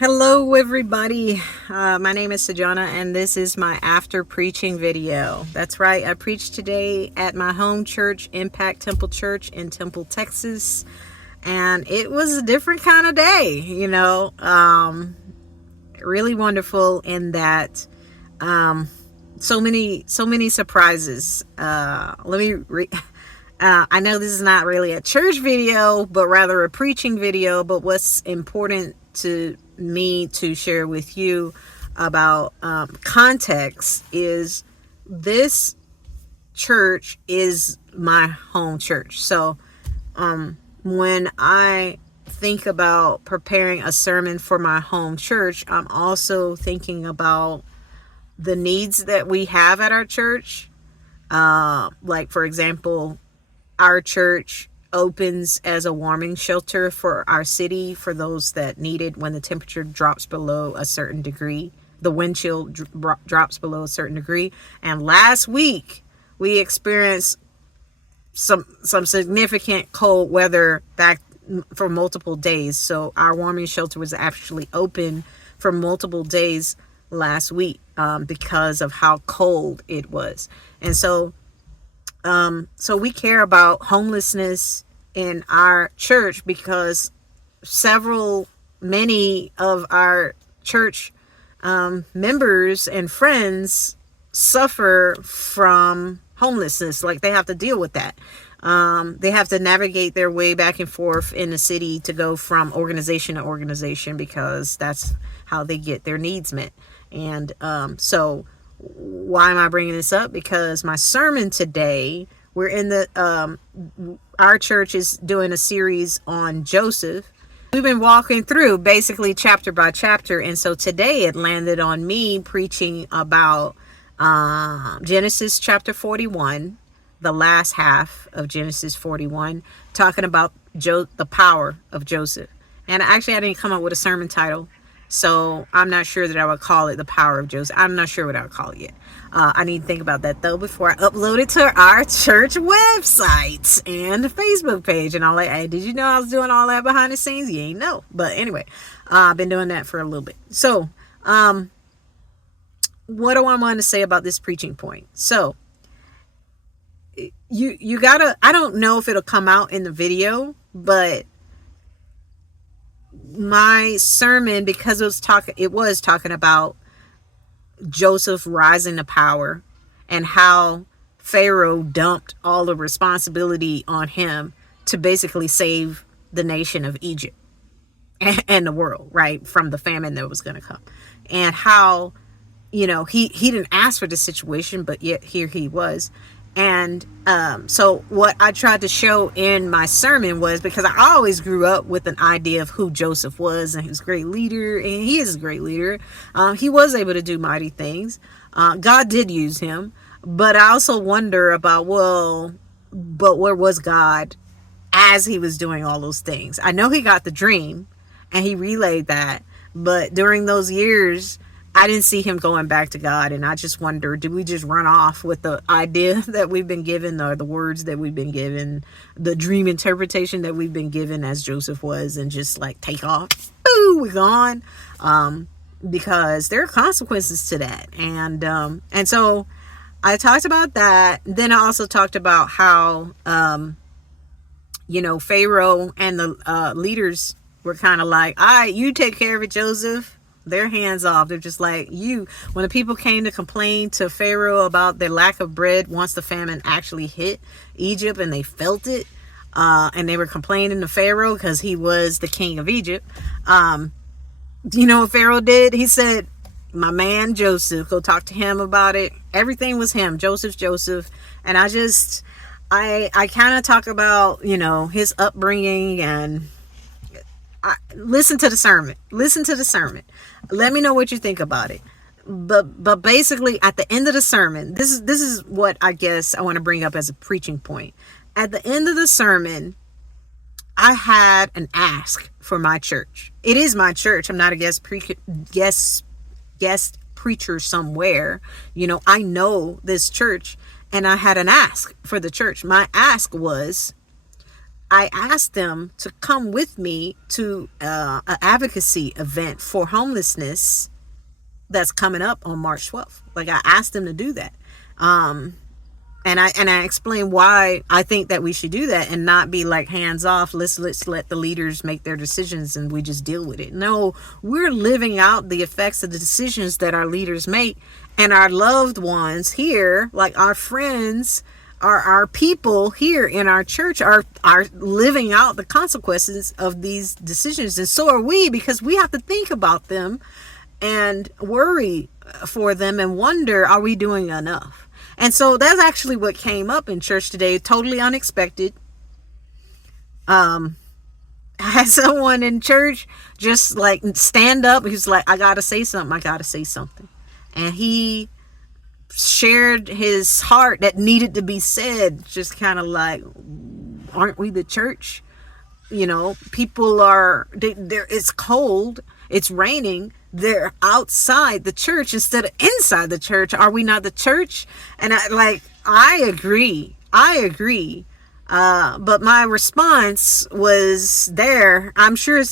Hello everybody, my name is Sajana and this is my after preaching video. That's right, I preached today at my home church, Impact Temple Church in Temple, Texas, and it was a different kind of day, really wonderful in that so many surprises. I know this is not really a church video, but rather a preaching video. But what's important to me to share with you about context is this church is my home church. So when I think about preparing a sermon for my home church, I'm also thinking about the needs that we have at our church. Like, for example, our church opens as a warming shelter for our city for those that need it when the temperature drops below a certain degree. The wind chill drops below a certain degree. And last week, we experienced some significant cold weather back for multiple days. So our warming shelter was actually open for multiple days last week because of how cold it was. And so we care about homelessness in our church because many of our church members and friends suffer from homelessness. Like, they have to deal with that. They have to navigate their way back and forth in the city to go from organization to organization because that's how they get their needs met. And so why am I bringing this up? Because my sermon today, we're in our church is doing a series on Joseph. We've been walking through basically chapter by chapter. And so today it landed on me preaching about Genesis chapter 41, the last half of Genesis 41, talking about the power of Joseph. And actually, I didn't come up with a sermon title. So I'm not sure that I would call it the power of Joseph. I'm not sure what I would call it yet. I need to think about that though before I upload it to our church website and the Facebook page. And all that. Hey, did you know I was doing all that behind the scenes? You ain't know. But anyway, I've been doing that for a little bit. So what do I want to say about this preaching point? So you gotta, I don't know if it'll come out in the video, but my sermon, because it was talking about Joseph rising to power and how Pharaoh dumped all the responsibility on him to basically save the nation of Egypt and the world, right, from the famine that was going to come, and how he didn't ask for this situation, but yet here he was. And so what I tried to show in my sermon was, because I always grew up with an idea of who Joseph was, and he was a great leader, and he is a great leader. He was able to do mighty things. God did use him. But I also wonder about, but where was God as he was doing all those things? I know he got the dream and he relayed that, but during those years, I didn't see him going back to God. And I just wonder, do we just run off with the idea that we've been given, or the words that we've been given, the dream interpretation that we've been given as Joseph was, and just like take off? Boo, we're gone. Because there are consequences to that. And so I talked about that. Then I also talked about how, Pharaoh and the leaders were kind of like, all right, you take care of it, Joseph. Their hands off. They're just like, when the people came to complain to Pharaoh about their lack of bread once the famine actually hit Egypt and they felt it, and they were complaining to Pharaoh because he was the king of Egypt. You know what Pharaoh did? He said, my man Joseph, go talk to him about it. Everything was him. Joseph. And I kind of talk about, his upbringing, and listen to the sermon. Let me know what you think about it. But basically, at the end of the sermon, this is what I guess I want to bring up as a preaching point. At the end of the sermon, I had an ask for my church. It is my church. I'm not a guest preacher somewhere. I know this church, and I had an ask for the church. My ask was, I asked them to come with me to an advocacy event for homelessness that's coming up on March 12th. Like, I asked them to do that. And I explained why I think that we should do that and not be like hands off. Let's let the leaders make their decisions and we just deal with it. No, we're living out the effects of the decisions that our leaders make, and our loved ones here, like our friends, our people here in our church are living out the consequences of these decisions. And so are we, because we have to think about them and worry for them and wonder, are we doing enough? And so that's actually what came up in church today. Totally unexpected. I had someone in church just like stand up. He's like, I gotta say something. And he shared his heart that needed to be said. Just kind of like, aren't we the church? You know, people are there. It's cold. It's raining. They're outside the church instead of inside the church. Are we not the church? And I agree. But my response was there. I'm sure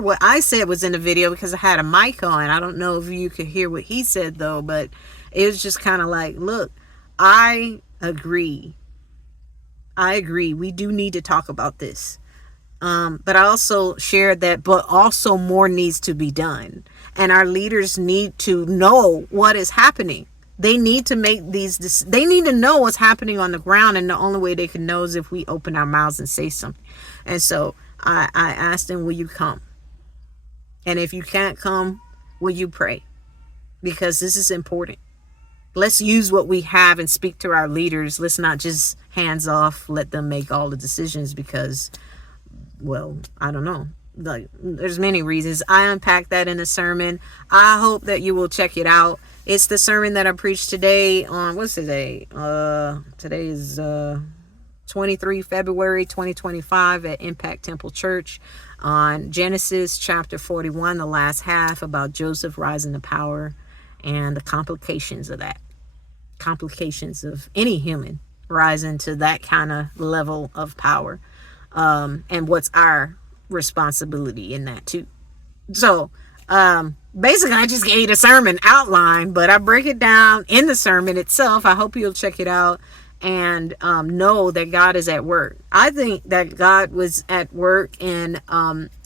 what I said was in the video because I had a mic on. I don't know if you could hear what he said though, but it was just kind of like, look, I agree. We do need to talk about this. But I also shared that, but also more needs to be done. And our leaders need to know what is happening. They need to make they need to know what's happening on the ground. And the only way they can know is if we open our mouths and say something. And so I asked them, will you come? And if you can't come, will you pray? Because this is important. Let's use what we have and speak to our leaders. Let's not just hands off, let them make all the decisions because, well, I don't know. Like, there's many reasons. I unpacked that in a sermon. I hope that you will check it out. It's the sermon that I preached today on, what's today? Today is 23 February 2025 at Impact Temple Church on Genesis chapter 41, the last half, about Joseph rising to power and the complications of that. Complications of any human rising to that kind of level of power. And what's our responsibility in that too. So basically I just gave a sermon outline, but I break it down in the sermon itself. I hope you'll check it out and know that God is at work. I think that God was at work in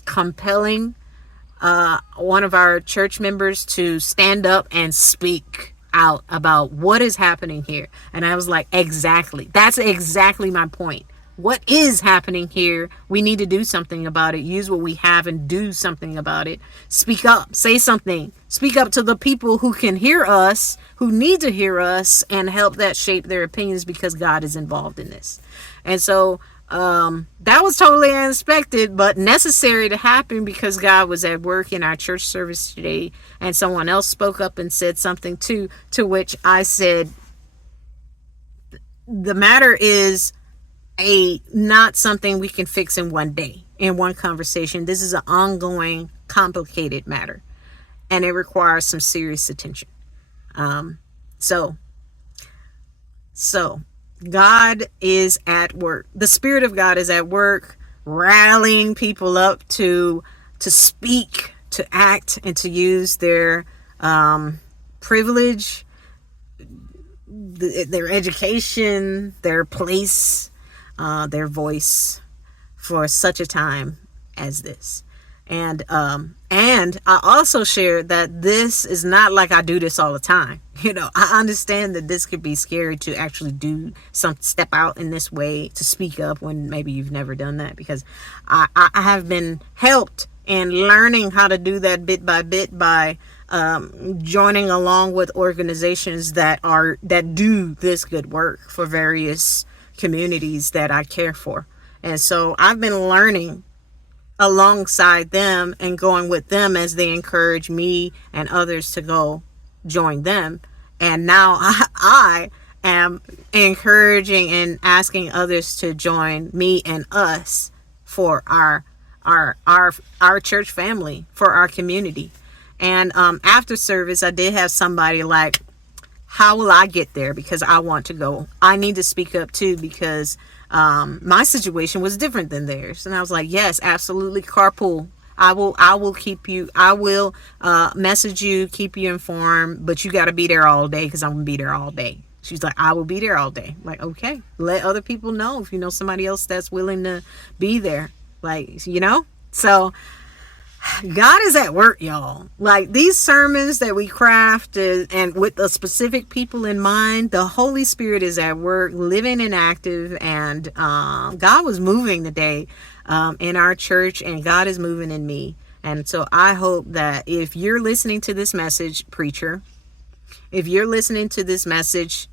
compelling one of our church members to stand up and speak out about what is happening here. And I was like, exactly. That's exactly my point. What is happening here? We need to do something about it. Use what we have and do something about it. Speak up. Say something. Speak up to the people who can hear us, who need to hear us, and help that shape their opinions because God is involved in this. And so that was totally unexpected, but necessary to happen because God was at work in our church service today. And someone else spoke up and said something too, to which I said, the matter is not something we can fix in one day, in one conversation. This is an ongoing, complicated matter, and it requires some serious attention. So God is at work. The Spirit of God is at work, rallying people up to speak, to act, and to use their privilege, their education, their place, their voice for such a time as this. And I also shared that this is not like I do this all the time. You know, I understand that this could be scary to actually step out in this way, to speak up when maybe you've never done that, because I have been helped in learning how to do that bit by bit by joining along with organizations that do this good work for various communities that I care for. And so I've been learning alongside them and going with them as they encourage me and others to go join them. And now I am encouraging and asking others to join me and us for our church family, for our community. And after service, I did have somebody like, how will I get there? Because I want to go. I need to speak up too, because My situation was different than theirs. And I was like, yes, absolutely, carpool. I will keep you, I will message you, keep you informed, but you got to be there all day because I'm going to be there all day. She's like, I will be there all day. I'm like, okay, let other people know if you know somebody else that's willing to be there. Like, so God is at work, y'all. Like these sermons that we craft and with the specific people in mind, the Holy Spirit is at work, living and active. And God was moving today in our church, and God is moving in me. And so I hope that if you're listening to this message, preacher, if you're listening to this message,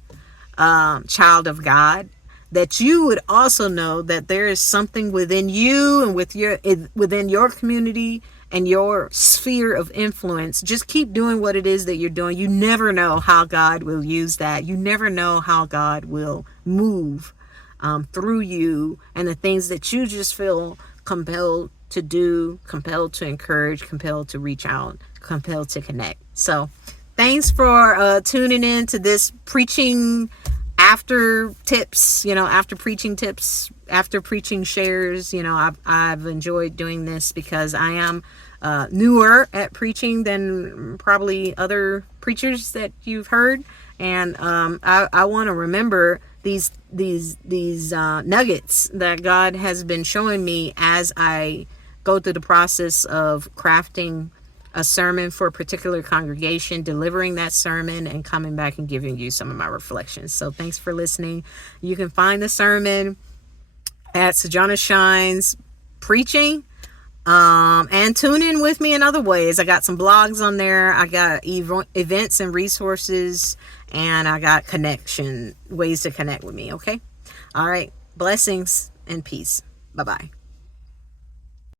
child of God, that you would also know that there is something within you and within your community and your sphere of influence. Just keep doing what it is that you're doing. You never know how God will use that. You never know how God will move through you and the things that you just feel compelled to do, compelled to encourage, compelled to reach out, compelled to connect. So thanks for tuning in to this preaching after tips, after preaching tips, after preaching shares. I've enjoyed doing this because I am newer at preaching than probably other preachers that you've heard. And I want to remember these nuggets that God has been showing me as I go through the process of crafting a sermon for a particular congregation, delivering that sermon, and coming back and giving you some of my reflections. So thanks for listening. You can find the sermon at Sojourner Shines Preaching, and tune in with me in other ways. I got some blogs on there. I got events and resources, and I got ways to connect with me. Okay. All right. Blessings and peace. Bye-bye.